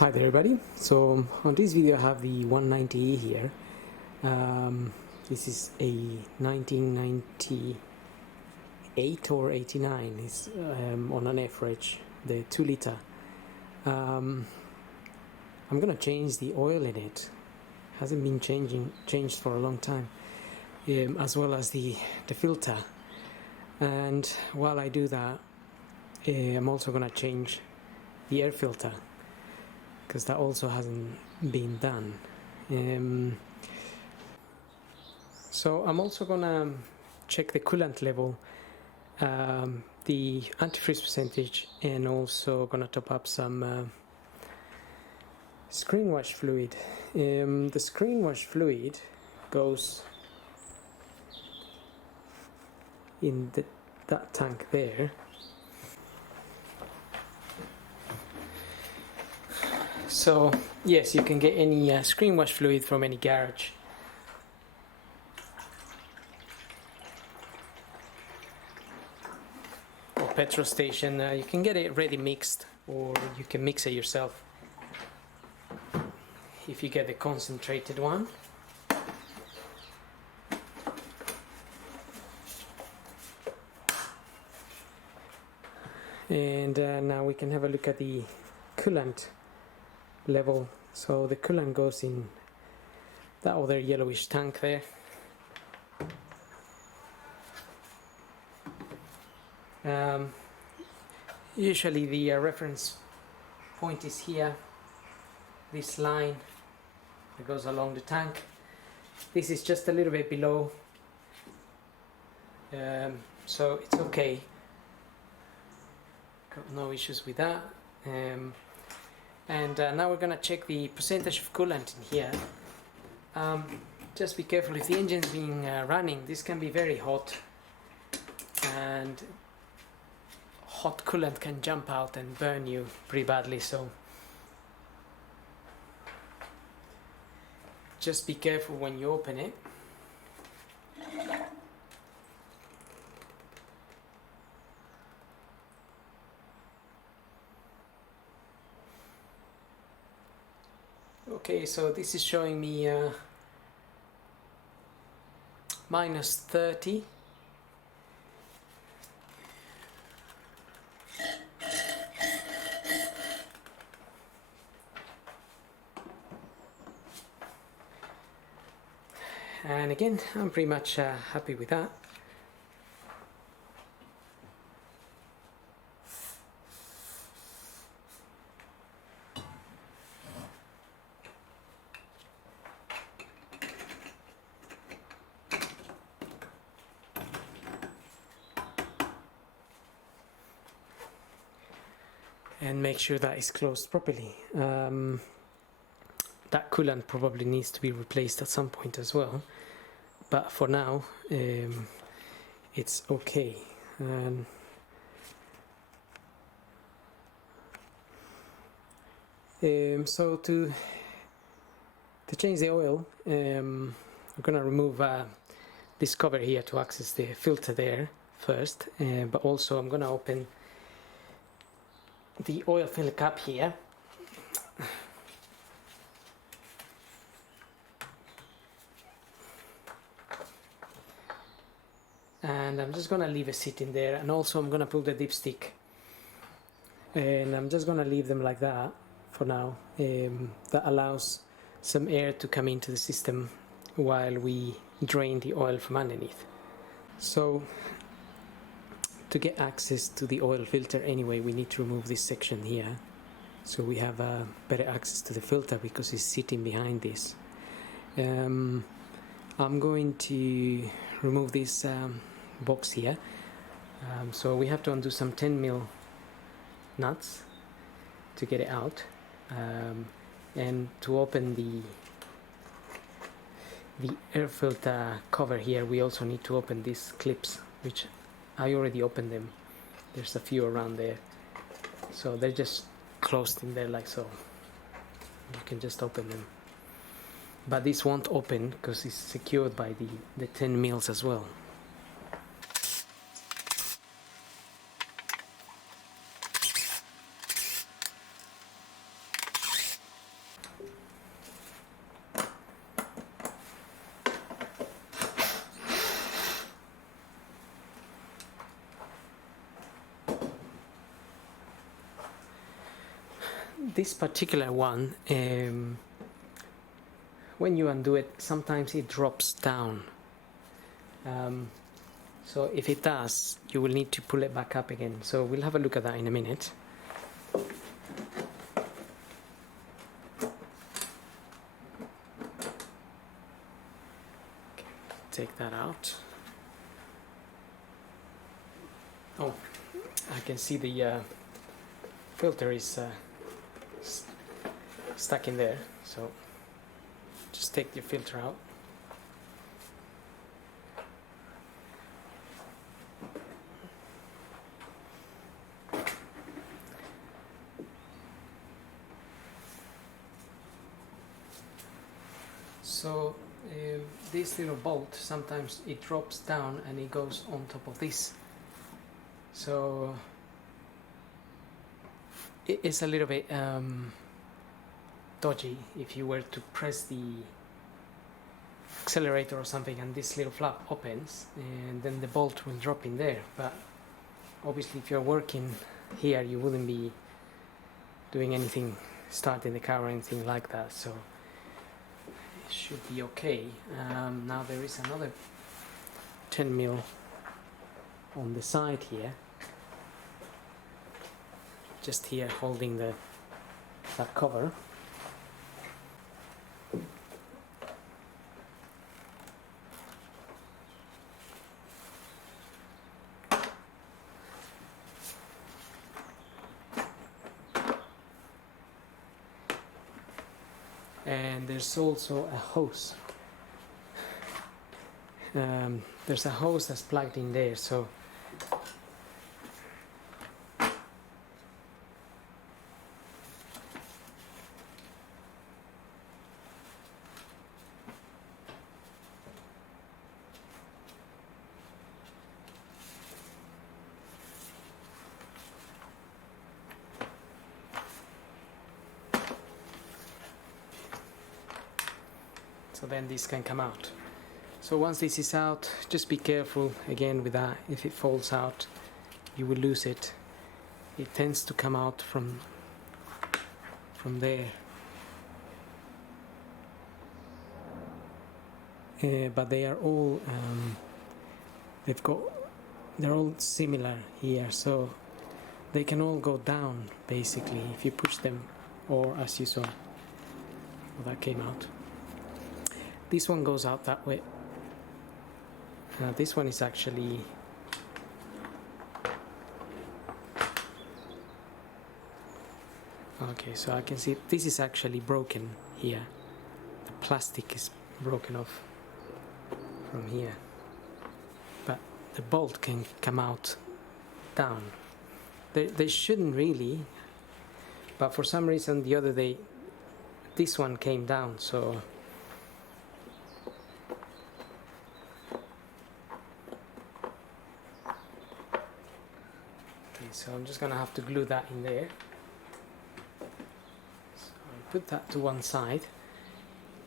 Hi there everybody. So on this video I have the 190E here. This is a 1998 or 89. It's on an average, the 2 liter. I'm gonna change the oil in it. Hasn't been changed for a long time, as well as the filter. And while I do that, I'm also gonna change the air filter, because that also hasn't been done. So I'm also gonna check the coolant level, the antifreeze percentage, and also gonna top up some screen wash fluid. The screen wash fluid goes in that tank there. So yes, you can get any screen wash fluid from any garage. Or petrol station. You can get it ready mixed, or you can mix it yourself if you get the concentrated one. And now we can have a look at the coolant level. So the coolant goes in that other yellowish tank there. Usually the reference point is here, this line that goes along the tank. This is just a little bit below, so it's okay, got no issues with that. And now we're gonna check the percentage of coolant in here. Just be careful if the engine's being running. This can be very hot, and hot coolant can jump out and burn you pretty badly, so just be careful when you open it. Okay, so this is showing me minus 30. And again, I'm pretty much happy with that. And make sure that is closed properly. That coolant probably needs to be replaced at some point as well, but for now it's okay. So to change the oil, I'm gonna remove this cover here to access the filter there first, but also I'm gonna open the oil filler cap here. And I'm just gonna leave it sitting there, and also I'm gonna pull the dipstick, and I'm just gonna leave them like that for now. That allows some air to come into the system while we drain the oil from underneath. So to get access to the oil filter anyway, we need to remove this section here, so we have better access to the filter because it's sitting behind this. I'm going to remove this box here, so we have to undo some 10mm nuts to get it out, and to open the air filter cover here we also need to open these clips, which I already opened them. There's a few around there, so they're just closed in there like so. You can just open them, but this won't open because it's secured by the 10mm as well. this particular one, when you undo it, sometimes it drops down. So if it does, you will need to pull it back up again. So we'll have a look at that in a minute. Okay, take that out. Oh, I can see the filter is stuck in there, so just take the filter out. So this little bolt, sometimes it drops down and it goes on top of this. So it's a little bit dodgy if you were to press the accelerator or something and this little flap opens, and then the bolt will drop in there. But obviously if you're working here, you wouldn't be doing anything, starting the car or anything like that, so it should be okay. Now there is another 10mm on the side here, just here holding that cover. And there's also a hose. There's a hose that's plugged in there, so then this can come out. So once this is out, just be careful again with that. If it falls out, you will lose it. It tends to come out from there. But they are all they're all similar here, so they can all go down basically if you push them, or as you saw. Well, that came out. This one goes out that way. This one is actually okay, so I can see this is actually broken here. The plastic is broken off from here, but the bolt can come out down. They shouldn't really, but for some reason the other day this one came down, so so I'm just gonna have to glue that in there. So I'll put that to one side.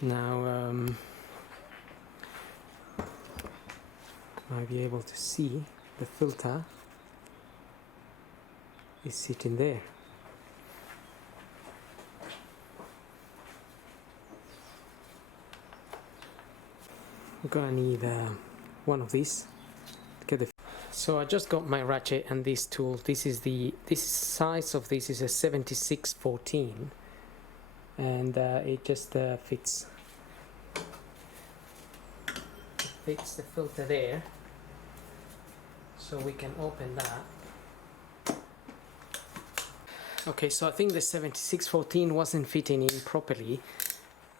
Now I'll be able to see the filter is sitting there. I'm gonna need one of these to get the. So I just got my ratchet and this tool. This size of this is a 7614, and it just fits the filter there. So we can open that. Okay, so I think the 7614 wasn't fitting in properly.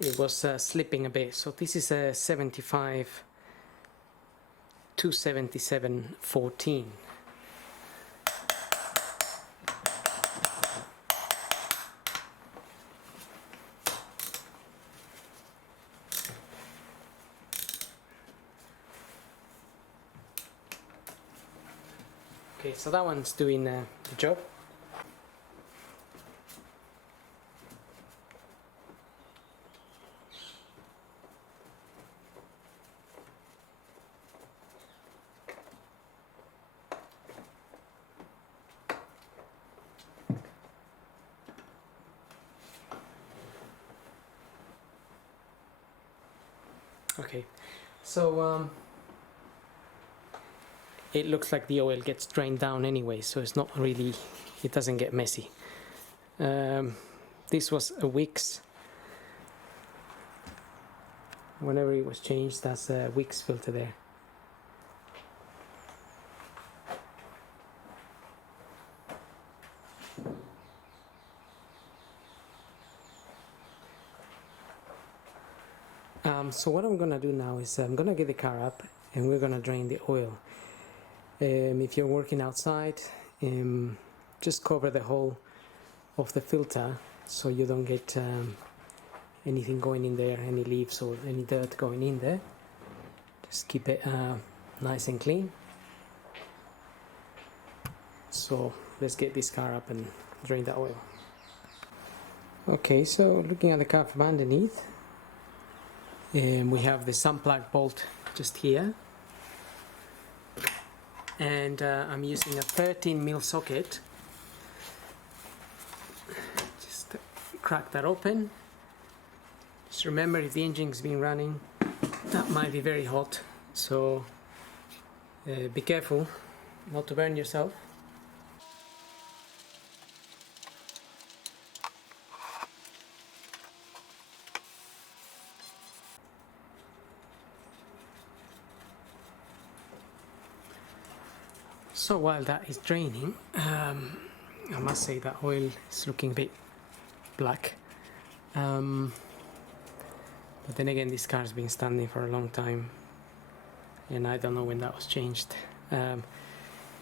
It was slipping a bit. So this is a 75 277.14. Okay, so that one's doing the job. Okay, so it looks like the oil gets drained down anyway, so it's not really, it doesn't get messy. This was a wicks. Whenever it was changed, that's a wicks filter there. So what I'm gonna do now is I'm gonna get the car up and we're gonna drain the oil. If you're working outside, just cover the whole of the filter so you don't get anything going in there, any leaves or any dirt going in there. Just keep it nice and clean. So let's get this car up and drain the oil. Okay, so looking at the car from underneath, we have the sun plug bolt just here, and I'm using a 13mm socket. Just crack that open. Just remember, if the engine's been running, that might be very hot, so be careful not to burn yourself. So while that is draining, I must say that oil is looking a bit black. But then again, this car's been standing for a long time and I don't know when that was changed. You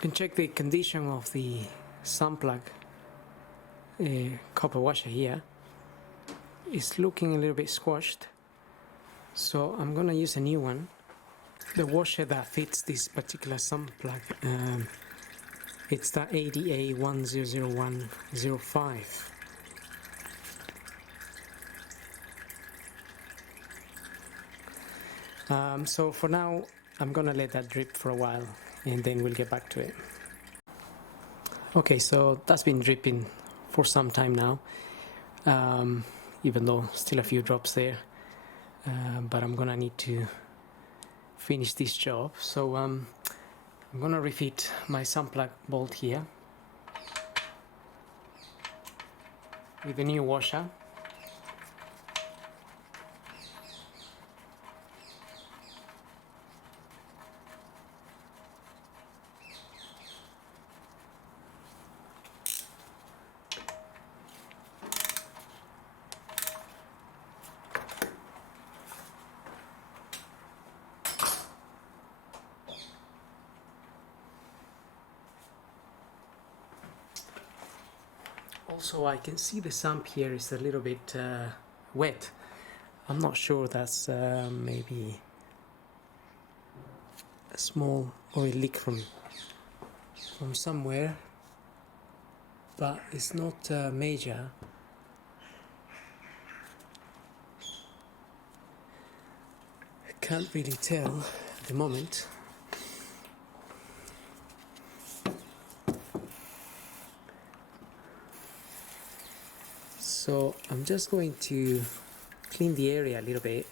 can check the condition of the sun plug copper washer here. It's looking a little bit squashed, so I'm gonna use a new one. The washer that fits this particular sun plug, it's the ADA100105. So for now, I'm gonna let that drip for a while and then we'll get back to it. Okay, so that's been dripping for some time now, even though still a few drops there, but I'm gonna need to finish this job. So I'm gonna refit my sun plug bolt here with a new washer. Also, I can see the sump here is a little bit wet. I'm not sure, that's maybe a small oil leak from somewhere, but it's not major. I can't really tell at the moment. So I'm just going to clean the area a little bit.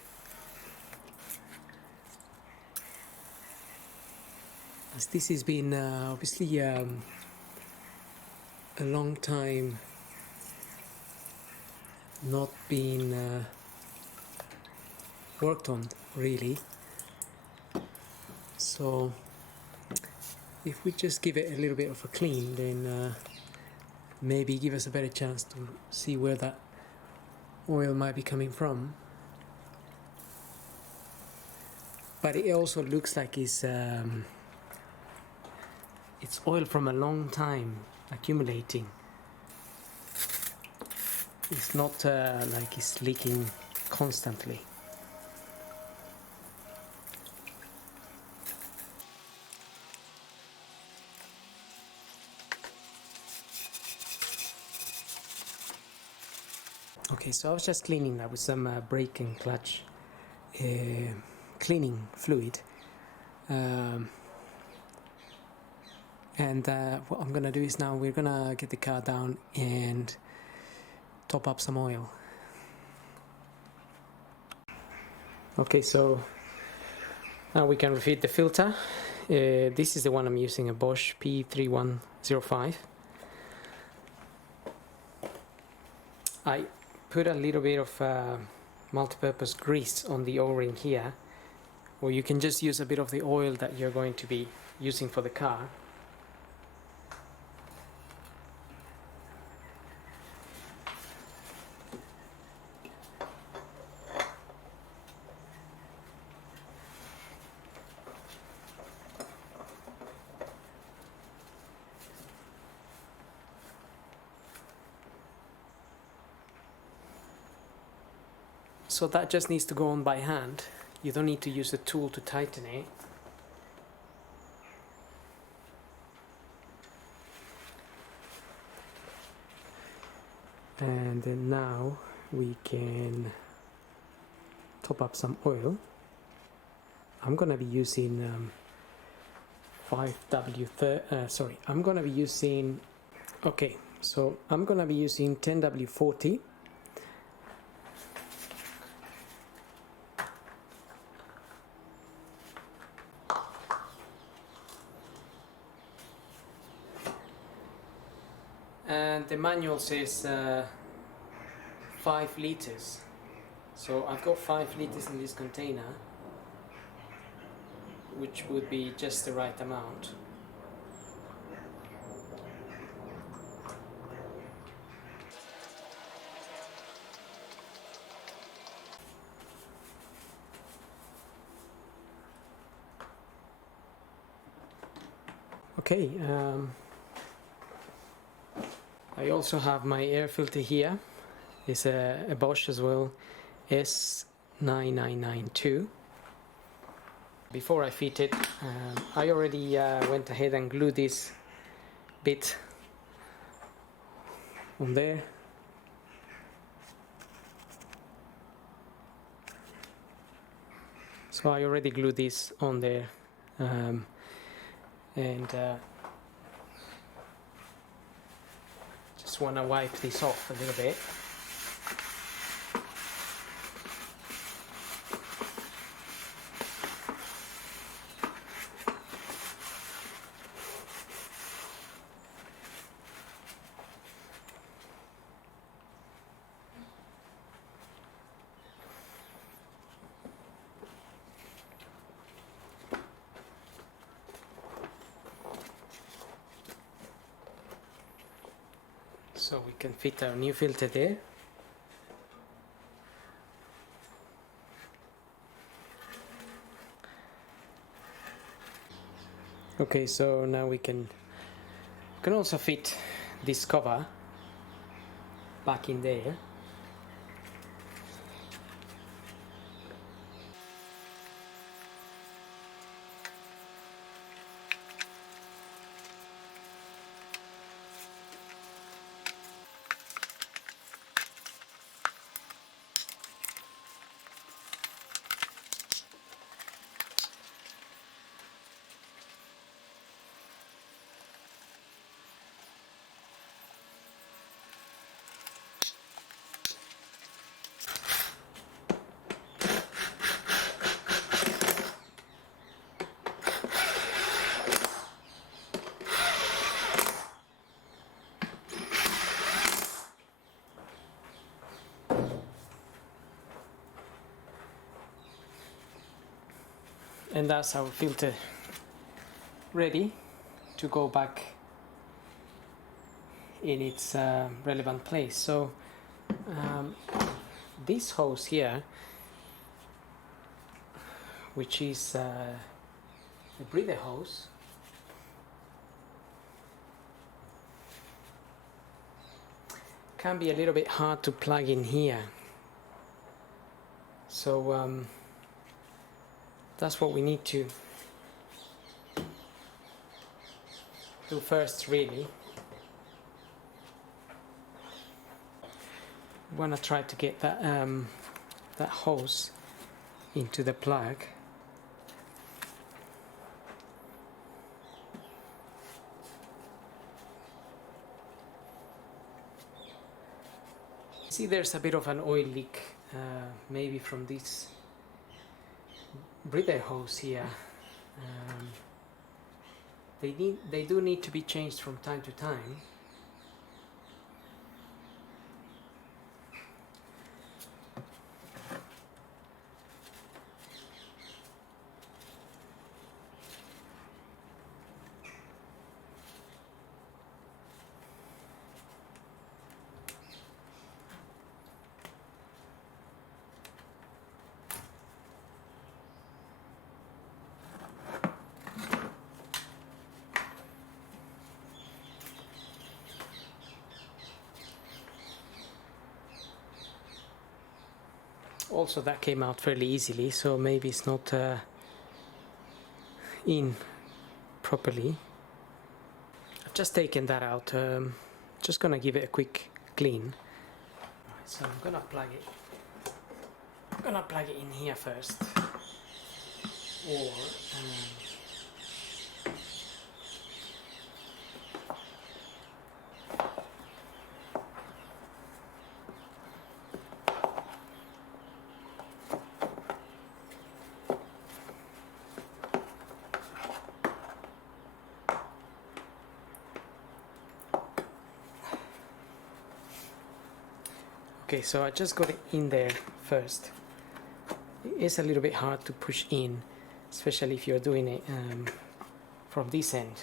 As this has been obviously a long time not being worked on really. So if we just give it a little bit of a clean, then maybe give us a better chance to see where that oil might be coming from. But it also looks like it's oil from a long time accumulating. It's not like it's leaking constantly. Okay, so I was just cleaning that with some brake and clutch cleaning fluid, and what I'm gonna do is now we're gonna get the car down and top up some oil. Okay, so Now we can refit the filter. This is the one I'm using, a Bosch P3105. I put a little bit of multi-purpose grease on the O-ring here, or you can just use a bit of the oil that you're going to be using for the car. So that just needs to go on by hand. You don't need to use a tool to tighten it. And then now we can top up some oil. I'm gonna be using 5W30. Sorry, I'm gonna be using. Okay, so I'm gonna be using 10W40. And the manual says 5 liters, so I've got 5 liters in this container, which would be just the right amount. Okay, I also have my air filter here. It's a Bosch as well, S9992. Before I fit it, I already went ahead and glued this bit on there. So I already glued this on there, and just want to wipe this off a little bit. So we can fit our new filter there. Okay, so now we can also fit this cover back in there. And that's our filter ready to go back in its relevant place. So this hose here, which is the breather hose, can be a little bit hard to plug in here. So that's what we need to do first, really. We want to try to get that that hose into the plug. See, there's a bit of an oil leak, maybe from this breather hose here. They do need to be changed from time to time. Also, that came out fairly easily, so maybe it's not in properly. I've just taken that out. Just gonna give it a quick clean. So I'm gonna plug it. I'm gonna plug it in here first, or okay, so I just got it in there first. It is a little bit hard to push in, especially if you're doing it from this end.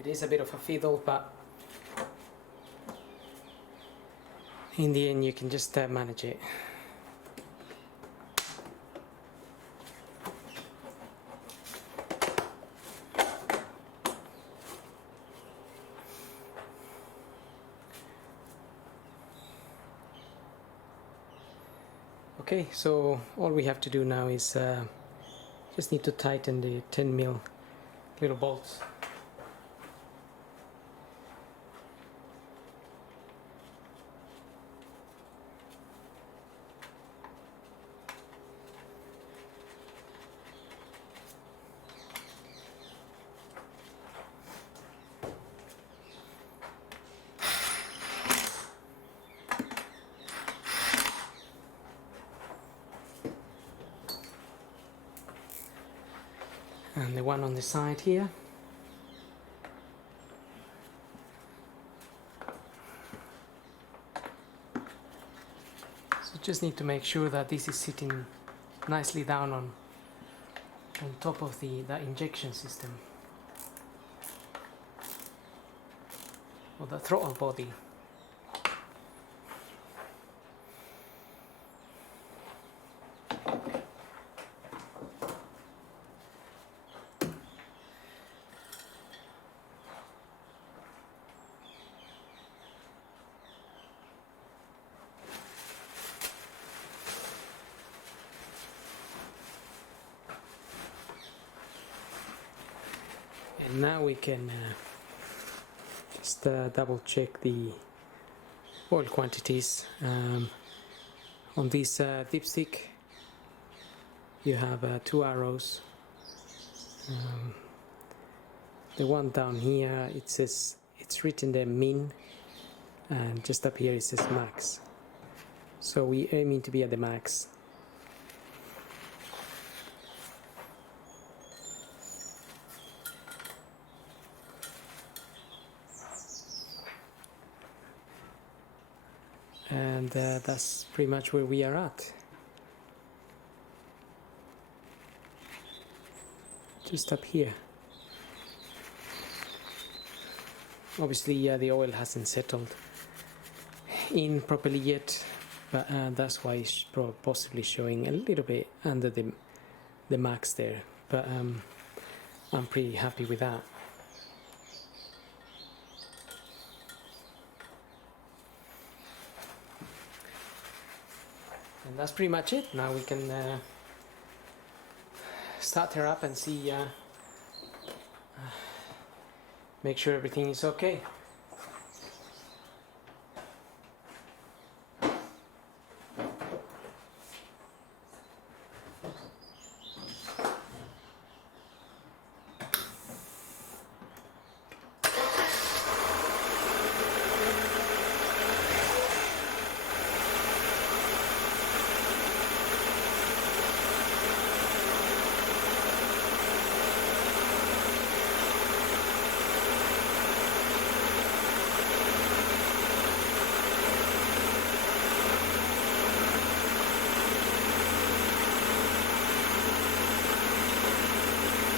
It is a bit of a fiddle, but in the end you can just manage it. Okay, so all we have to do now is just need to tighten the 10mm little bolts. And the one on the side here. So just need to make sure that this is sitting nicely down on top of that injection system, or the throttle body. And now we can just double check the oil quantities. On this dipstick you have 2 arrows. The one down here, it says, it's written there min, and just up here it says max. So we aiming to be at the max. And that's pretty much where we are at. Just up here. Obviously the oil hasn't settled in properly yet, but that's why it's possibly showing a little bit under the max there, but I'm pretty happy with that. And that's pretty much it. Now we can start her up and see, make sure everything is okay.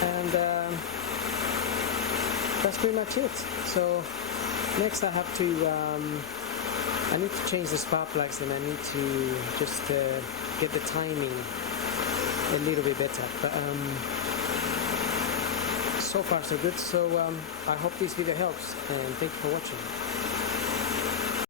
And that's pretty much it. So next I have to I need to change the spark plugs, and I need to just get the timing a little bit better, but so far so good. So I hope this video helps, and thank you for watching.